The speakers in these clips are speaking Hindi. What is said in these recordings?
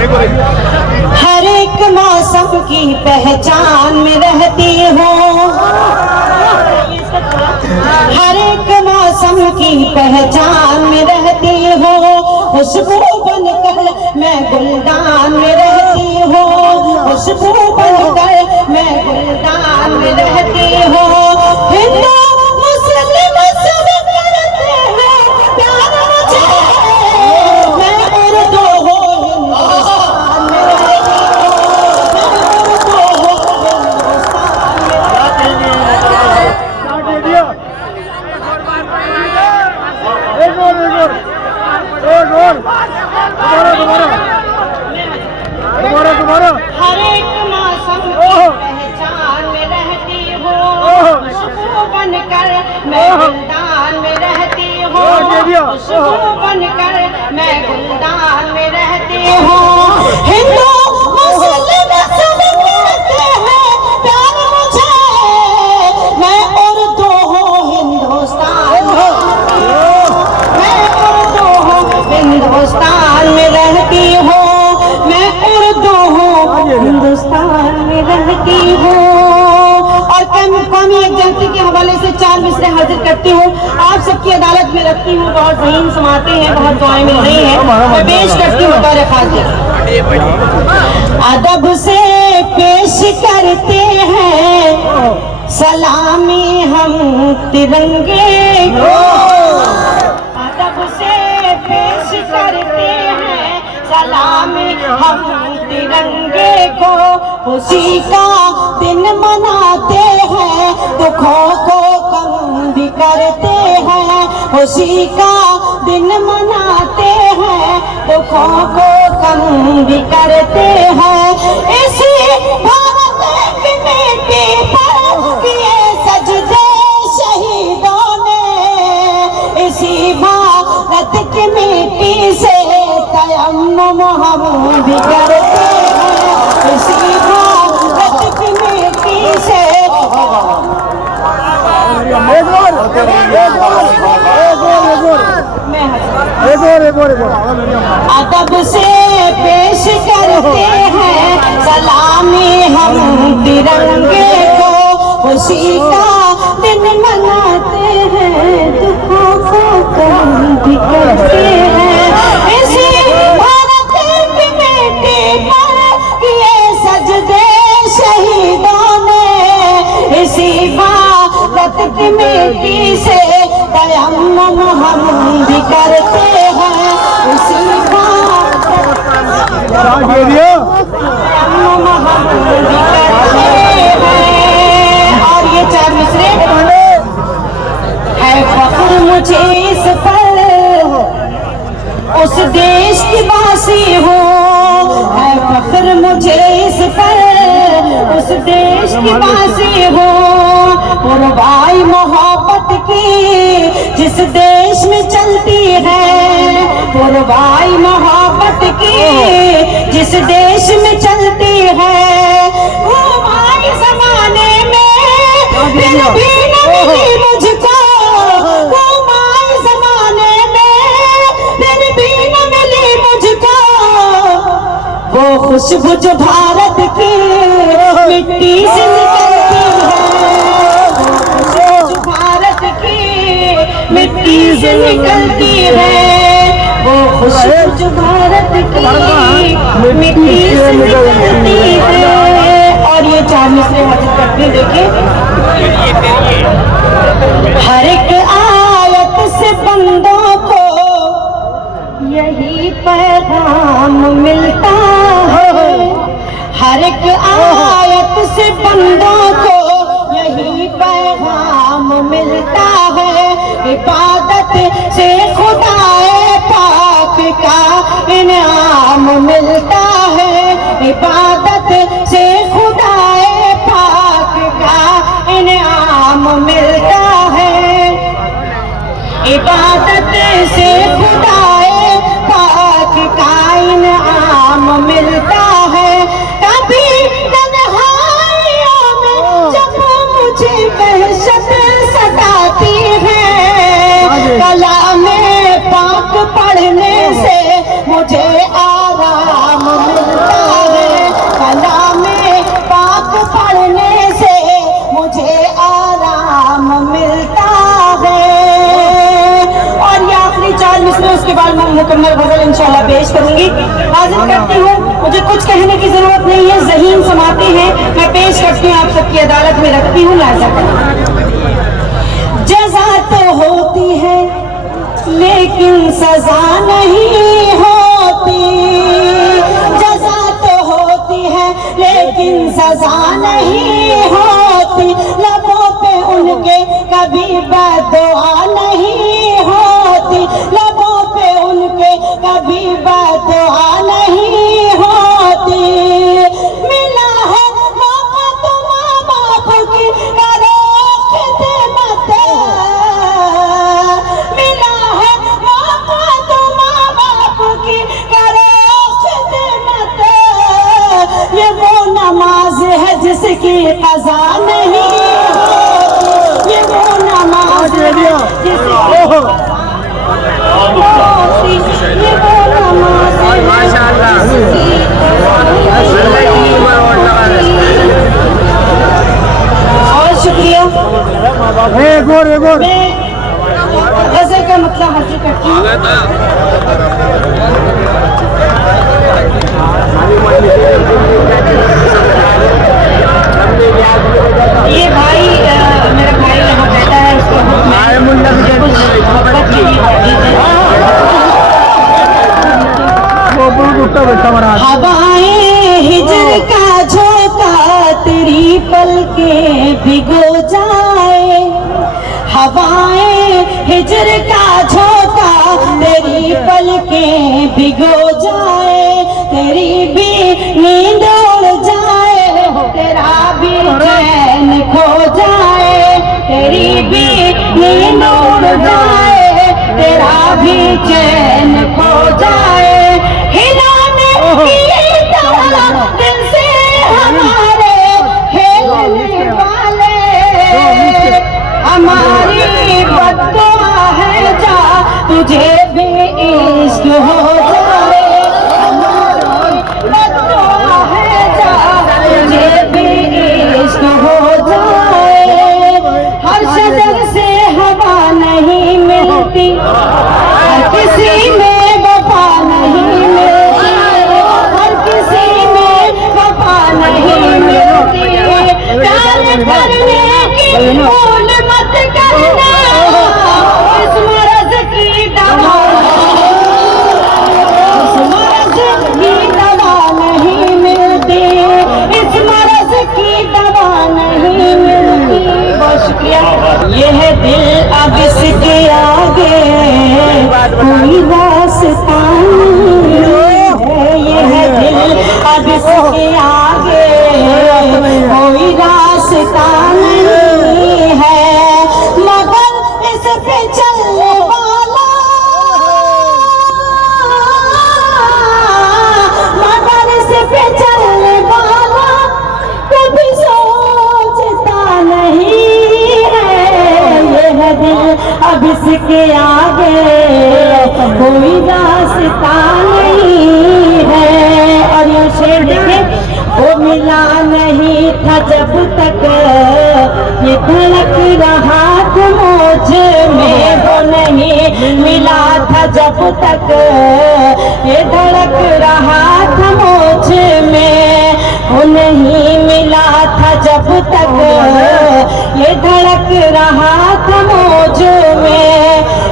हर एक मौसम की पहचान में रहती हो, हर एक मौसम की पहचान में रहती हो, खुशबू बनकर मैं गुलदान में रहती हो, खुशबू बनकर मैं गुलदान में रहती हो। हिंदू मुस्लिम सब करते हैं प्यार मुझे, मैं उर्दू हूँ हिंदुस्तान में रहती हूँ, मैं उर्दू हूँ हिंदुस्तान में रहती हूँ। हर एक मौसम की पहचान में रहती हो, खुशबू बनकर मैं गुलदान में रहती हूँ, खुशबू बनकर मैं गुलदान में रहती हूँ। हिंदू मुस्लिम सब कहते हैं प्यार मुझे, मैं उर्दू हूँ हिंदुस्तान में, मैं उर्दू हूँ हिंदुस्तान में रहती हूँ, मैं उर्दू हूँ हिंदुस्तान में रहती हूँ। और कौमी यकजहती के हवाले से 4 मिसरे हाजिर करती हूँ, आप सबकी अदालत में रखती हूँ। बहुत ज़हीन समाते हैं, बहुत दुआएं मिल रही हैं, मैं पेश करती हूँ बतौर खातिर। अदब से पेश करते हैं सलामी हम तिरंगे को, अदब से पेश करते हैं सलामी हम तिरंगे को, खुशी का दिन मनाते हैं दुखों को कम भी करते हैं, खुशी का दिन मनाते हैं दुखों को कम भी करते हैं। इसी भारत की मिट्टी पर किए सजदे शहीदों ने, इसी भारत की मिट्टी से तयम्मुम हम भी करते हैं, इसी भारत की मिट्टी से। अदब से पेश करते हैं सलामी हम तिरंगे को, खुशी का दिन मनाते हैं दुखों को कम भी करते हैं। इसी भारत की मिट्टी पर किए सजदे शहीदों ने, इसी भारत की मिट्टी से तयम्मुम हम भी करते हैं, इसी भारत तयम्मुम हम भी करते हैं। और ये 4 मिसरे है फख्र मुझे इस पर उस देश की वासी हो, है फख्र मुझे इस पर उस देश की वासी हो, पुरवाई मोहब्बत की जिस देश में चलती है, पुरवाई मोहब्बत की जिस देश में चलती है, हमारे जमाने में फिर भी न मिली मुझको, हमारे जमाने में फिर भी न मिली मुझको, वो खुशबू जो भारत की मिट्टी से निकलती है, वो खुशबू जो भारत की मिट्टी से निकलती है, वो खुशबू जो भारत की मिट्टी से निकलती है। और ये 4 मिसरे हाजिर करते हैं, देखिए। हर एक आयत से बंदों को यही पैगाम मिलता है, हर एक आयत से बंदों को यही पैगाम मिलता है, इबादत से खुदाए पाक का इनाम मिलता है, इबादत से खुदाए पाक का इनाम मिलता है, इबादत से खुदाए पाक का इनाम मिलता है। कभी तन्हाइयों में जब मुझे वहशत सताती है, कलामे मुकम्मल गजल इंशाल्लाह पेश करूंगी। हाजिर करती हूँ, मुझे कुछ कहने की जरूरत नहीं है, ज़हीन समाते हैं, मैं पेश करती हूँ, आप सबकी अदालत में रखती हूँ। लाजा जज़ा तो होती है लेकिन सजा नहीं होती, जज़ा तो होती है लेकिन सजा नहीं होती, लबों पे उनके कभी बद्दुआ नहीं होती, लबों पे उनके कभी बद्दुआ नहीं होती। मिला है मौका तो माँ बाप की करो खिदमत, मिला है मौका तो माँ बाप की करो खिदमत, ये वो नमाज है जिसकी क़ज़ा नहीं होती, ये वो नमाज है जिसकी ये वो नमाज है माशाअल्लाह। और शुक्रिया। एक और मैं गजल का मतलब हासिल करती हूँ। ये भाई मेरा भाई यहाँ बैठा है, उसको हवाएं हिजर का झोंका तेरी पलकें भिगो जाए, हवाएं हिजर का झोंका तेरी पलकें भिगो जाए, तेरी भी नींद उड़ जाए, तेरा भी चैन खो जाए, तेरी भी नींद उड़ जाए, तेरा भी चैन खो जाए, हिलाने की तरह दिल से हमारे खेलने वाले, हमारी बद्दुआ है जा तुझे भी इश्क हो जाए, हमारी बद्दुआ है जा तुझे भी इश्क हो जाए। हर शजर से हवा नहीं मिलती, हर किसी में वफा नहीं मिलती, हर किसी में वफा नहीं मिलती, प्यार करने की भूल मत करना, इस मर्ज़ की दवा, इस मर्ज़ की दवा नहीं मिलती, इस मर्ज़ की दवा नहीं मिलती। बहुत शुक्रिया। यह दिल अब इसके आगे कोई रास्ता नहीं है, यह दिल अब इसके आगे कोई रास्ता नहीं है, मगर इस पे चलने वाला, मगर इस पे चलने वाला कभी सोचता नहीं है, यह दिल अब इसके आगे कोई रास्ता नहीं है। और ये शेर देखें, वो मिला नहीं था जब तक ये धड़क रहा था मुझ में, वो नहीं मिला था जब तक ये धड़क रहा था मुझ में, वो नहीं मिला था जब तक ये धड़क रहा था मुझ में,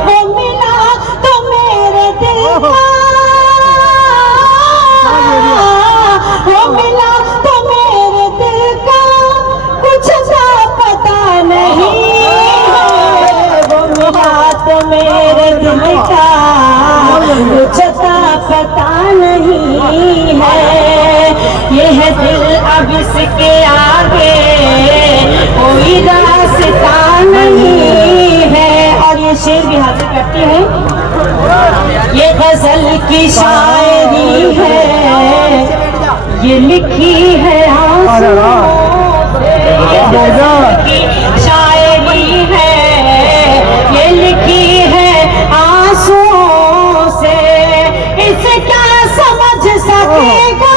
वो मिला तो मेरे दिल का, वो मिला तो मेरे दिल का कुछ सा पता नहीं है, वो मिला तो मेरे दिल का कुछ सा पता नहीं है, यह दिल अब इसके आगे कोई रास्ता नहीं है। और ये शेर भी हासिल करती हूँ, ये गजल की शायरी है, ये लिखी है आंसुओं से, ये गजल की शायरी है, ये लिखी है आंसुओं से, इसे क्या समझ सकेगा,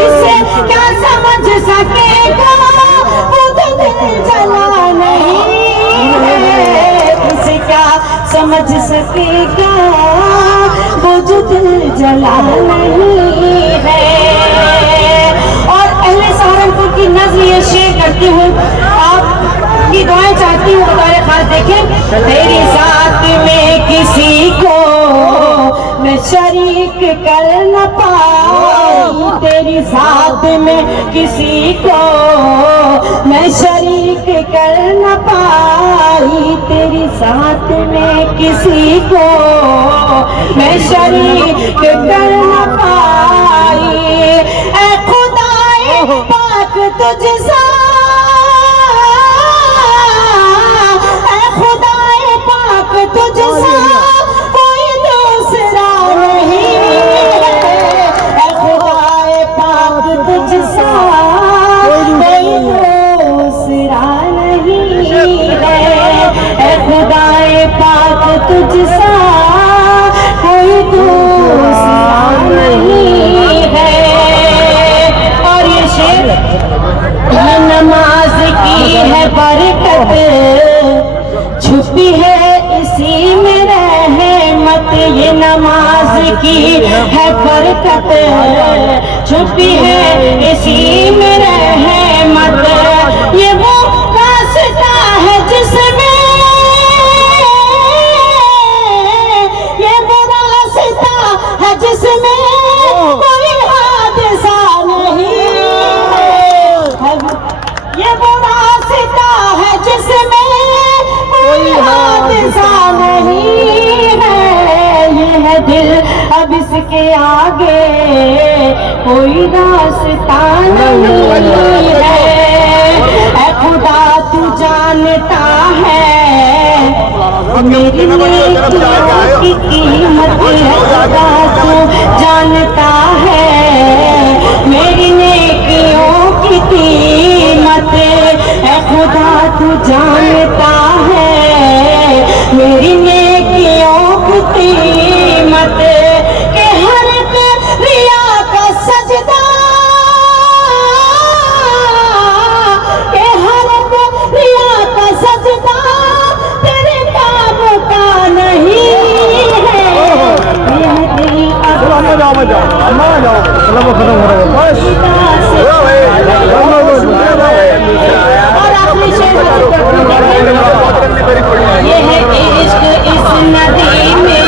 इसे क्या समझ सकेगा, वो तो दिल जला नहीं है, इसे क्या समझ सकेगा वो जो दिल जला नहीं है। और अहले सहारनपुर की नज़्म ये शेर करती हूँ, आपकी दुआएं चाहती हूँ। बतौर खास देखें, तेरी साथ में किसी को मैं शरीक कर न पाई, तेरी साथ में किसी को मैं शरीक कर न पाई, तेरी साथ में किसी को मैं शरीक कर न पाई। ऐ खुदाए पाक तुझसा, ऐ खुदाए पाक तुझसा कोई दूसरा नहीं है, ऐ खुदाए पाक तुझसा कोई दूसरा नहीं है, ऐ खुदाए पाक तुझसा कोई दूसरा नहीं है। और ये शेर, ये नमाज की है बरकत, छुपी है इसी में रहमत, ये नमाज की है बरकत, छुपी है इसी में रहमत। ये वो रास्ता है जिसमें, ये वो रास्ता है जिसमें कोई हादसा नहीं है, ये वो रास्ता है जिसमें कोई हादसा नहीं है। ये है दिल, अब इसके आगे कोई रास्ता नहीं है। ऐ खुदा तू जानता है मेरी नेकियों की कीमत, खुदा तू जानता है मेरी नेकियों की कीमत, ऐ खुदा तू जानता है मेरी नेकियों की कीमत। के हर एक रिया का सजदा, के हर एक रिया का सजदा तेरे काम का नहीं है। यह दिल अम्मा जाओ, अम्मा जाओ, अम्मा जाओ, चलो वो खत्म हो रहा है बस। और आखिरी शेर ये है, इश्क इस नदी में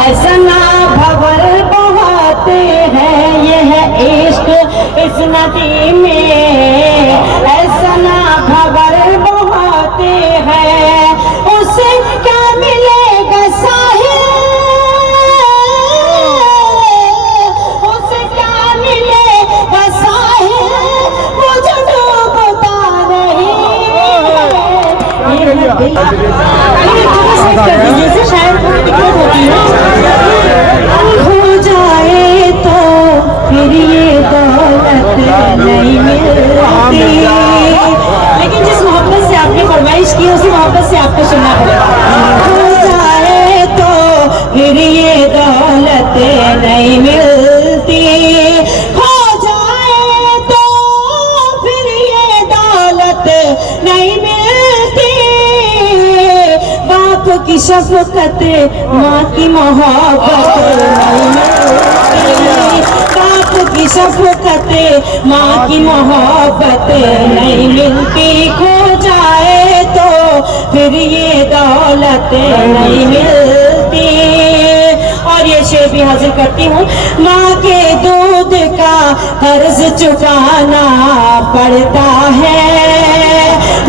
ऐसा ना भंवर बहाते हैं, ये है इश्क इस नदी में ऐसा ना भंवर बहाते हैं। उसे क्या मिलेगा साहिल, उसे क्या मिलेगा साहिल मुझे डूबता नहीं है। शायद हो जाए तो फिर ये दौलत नहीं मिलती, लेकिन जिस मोहब्बत से आपने फरमाइश की उसी मोहब्बत से आपको सुनना पड़ेगा। हो जाए तो फिर ये दौलत नहीं मिलती, हो जाए तो फिर ये दौलत नहीं मिलती। बाप की शफकत, माँ की मोहब्बत नहीं मिलती, बाप की शफकत, माँ की मोहब्बत नहीं मिलती। खो जाए तो फिर ये दौलत नहीं मिलती। और ये शेर भी हाजिर करती हूँ, माँ के दूध का कर्ज चुकाना पड़ता है,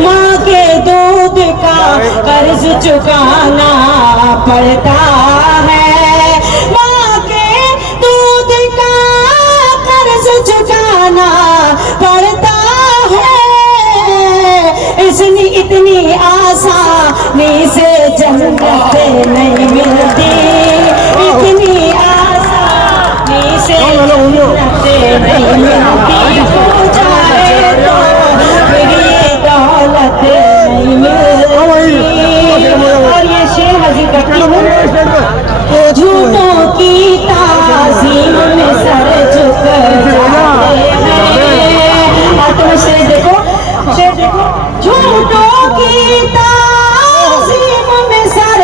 माँ के दूध का कर्ज चुकाना पड़ता है, माँ के दूध का कर्ज चुकाना पड़ता है। इतनी आसानी से जन्नत नहीं मिलती, इतनी आसानी से जन्नत नहीं मिलती। हो जाए तो फिर ये दौलत नहीं मिलती। और ये शेर हाजिर करती हूँ, झूठों की ताज़ीम में सर झुक जाते हैं। और तुम शेर देखो, शेर देखो, झूठों की ताज़ीम में सर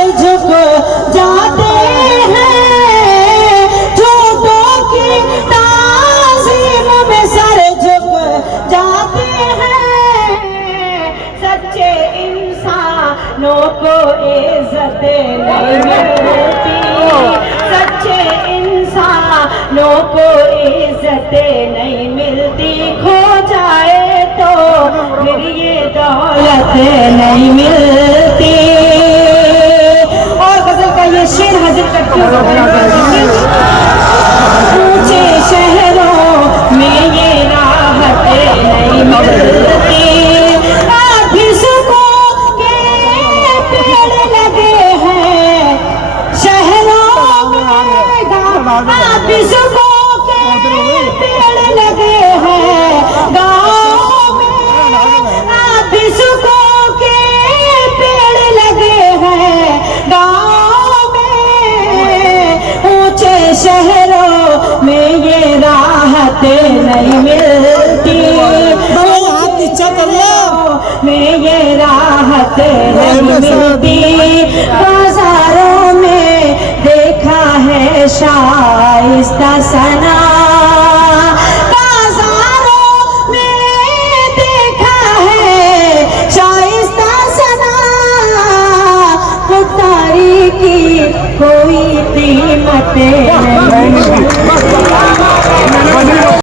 नहीं मिलती। और गजल का ये शेर हाजिर करती हूँ। ऊंचे शहरों में ये राहत नहीं मिलती। आफिसों के पेड़ लगे हैं शहरों में, आफिसों के पेड़ लगे हैं गाँव में, आफिसों के पेड़ लगे हैं गाँव में। ऊंचे शहरों में ये राहत नहीं मिलती। में ये राहत नहीं मिलती। बाजारों में देखा है शाइस्ता सना, बाजारों में देखा है शाइस्ता सना। खुदाई की कोई कीमत